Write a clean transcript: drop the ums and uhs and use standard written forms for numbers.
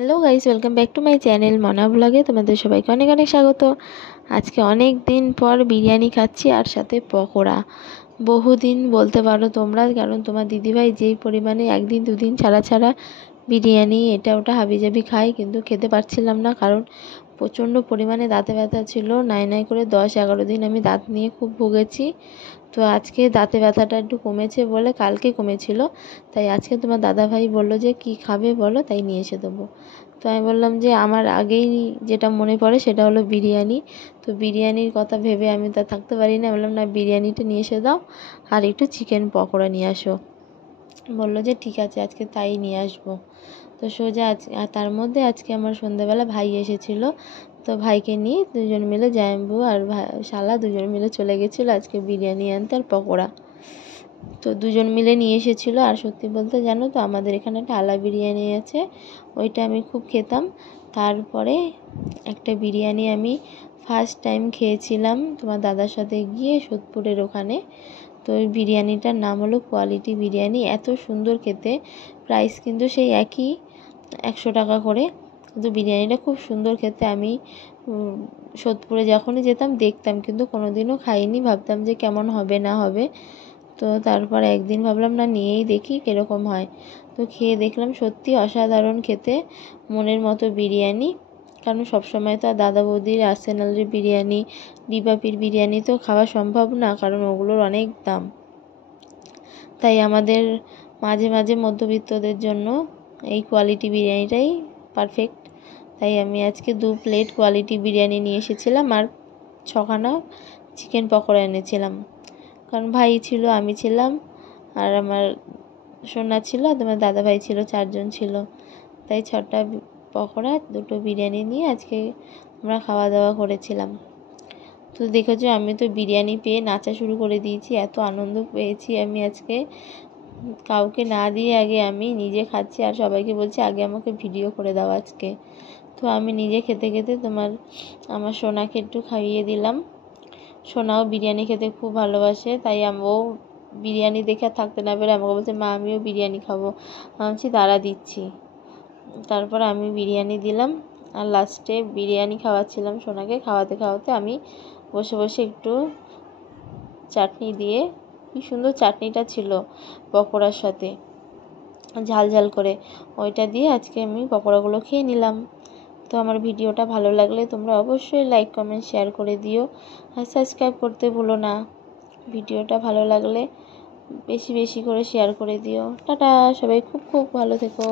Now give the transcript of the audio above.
Hello guys, welcome back to my channel মনা ব্লগে। তোমাদের সবাইকে অনেক অনেক স্বাগত। আজকে অনেক দিন পর বিরিয়ানি খাচ্ছি আর সাথে পকোড়া। বহুদিন বলতে পারো তোমরা, কারণ তোমার দিদিভাই যেই পরিমাণে একদিন দুদিন ছাড়া ছাড়া বিরিয়ানি এটা ওটা হাবিজাবি খায়, কিন্তু খেতে পারছিলাম না, কারণ প্রচণ্ড পরিমাণে দাঁতে ব্যথা ছিল। নাই নাই করে 10-11 দিন আমি দাঁত নিয়ে খুব ভুগেছি। তো আজকে দাঁতে ব্যথাটা একটু কমেছে বলে, কালকে কমেছিল, তাই আজকে তোমার দাদাভাই বলল যে কি খাবে বলো, তাই নিয়ে এসে দেবো। তো আমি বললাম যে আমার আগেই যেটা মনে পড়ে সেটা হলো বিরিয়ানি। তো বিরিয়ানির কথা ভেবে আমি তা থাকতে পারি না, বললাম না বিরিয়ানিটা নিয়ে এসে দাও আর একটু চিকেন পকোড়া নিয়ে আসো। বললো যে ঠিক আছে, আজকে তাই নিয়ে আসবো। তো সোজা আর তার মধ্যে আজকে আমার সন্ধ্যেবেলা ভাই এসেছিলো। তো ভাইকে নিয়ে দুজন মিলে, জামাইবু আর শালা দুজন মিলে চলে গেছিলো আজকে বিরিয়ানি আনতে আর পকোড়া। তো দুজন মিলে নিয়ে এসেছিলো। আর সত্যি বলতে জানো তো, আমাদের এখানে একটা আলা বিরিয়ানি আছে, ওইটা আমি খুব খেতাম। তারপরে একটা বিরিয়ানি আমি ফার্স্ট টাইম খেয়েছিলাম তোমার দাদার সাথে গিয়ে সোদপুরের ওখানে। তো ওই বিরিয়ানিটার নাম হলো কোয়ালিটি বিরিয়ানি। এত সুন্দর খেতে, প্রাইস কিন্তু সেই একই, 100 টাকা করে, কিন্তু বিরিয়ানিটা খুব সুন্দর খেতে। আমি সোদপুরে যখনই যেতাম দেখতাম, কিন্তু কোনোদিনও খাইনি, ভাবতাম যে কেমন হবে না হবে। তো তারপর একদিন ভাবলাম না নিয়েই দেখি কীরকম হয়। তো খেয়ে দেখলাম সত্যি অসাধারণ খেতে, মনের মতো বিরিয়ানি। কারণ সবসময় তো আর দাদা বৌদির আর্সেনালের বিরিয়ানি, ডিবাপির বিরিয়ানি তো খাওয়া সম্ভব না, কারণ ওগুলোর অনেক দাম। তাই আমাদের মাঝে মাঝে মধ্যবিত্তদের জন্য এই কোয়ালিটি বিরিয়ানিটাই পারফেক্ট। তাই আমি আজকে 2 প্লেট কোয়ালিটি বিরিয়ানি নিয়ে এসেছিলাম আর 6খানা চিকেন পকোড়া এনেছিলাম। কারণ ভাই ছিল, আমি ছিলাম, আর আমার সোনা ছিল, আর তোমার দাদাভাই ছিল, 4 জন ছিল। তাই 6টা পকোড়া 2টো বিরিয়ানি নিয়ে আজকে আমরা খাওয়া দাওয়া করেছিলাম। তো দেখেছো, আমি তো বিরিয়ানি পেয়ে নাচা শুরু করে দিয়েছি, এত আনন্দ পেয়েছি আমি আজকে। কাউকে না দিয়ে আগে আমি নিজে খাচ্ছি, আর সবাইকে বলছি আগে আমাকে ভিডিও করে দাও আজকে। তো আমি নিজে খেতে খেতে আমার সোনাকে একটু খাইয়ে দিলাম। সোনাও বিরিয়ানি খেতে খুব ভালোবাসে, তাই ও বিরিয়ানি দেখে আর থাকতে না পেরে আমাকে বলছে, মা আমিও বিরিয়ানি খাবো। আমি বলছি দাঁড়া দিচ্ছি। তারপর আমি বিরিয়ানি দিলাম, আর লাস্টে বিরিয়ানি খাওয়াচ্ছিলাম সোনাকে। খাওয়াতে খাওয়াতে আমি বসে বসে একটু চাটনি দিয়ে, কি সুন্দর চাটনিটা ছিল পকোড়ার সাথে, ঝাল ঝাল করে, ওইটা দিয়ে আজকে আমি পকোড়াগুলো খেয়ে নিলাম। তো আমার ভিডিওটা ভালো লাগলে তোমরা অবশ্যই লাইক কমেন্ট শেয়ার করে দিও, আর সাবস্ক্রাইব করতে ভুলো না। ভিডিওটা ভালো লাগলে বেশি বেশি করে শেয়ার করে দিও। টাটা, সবাই খুব খুব ভালো থেকো।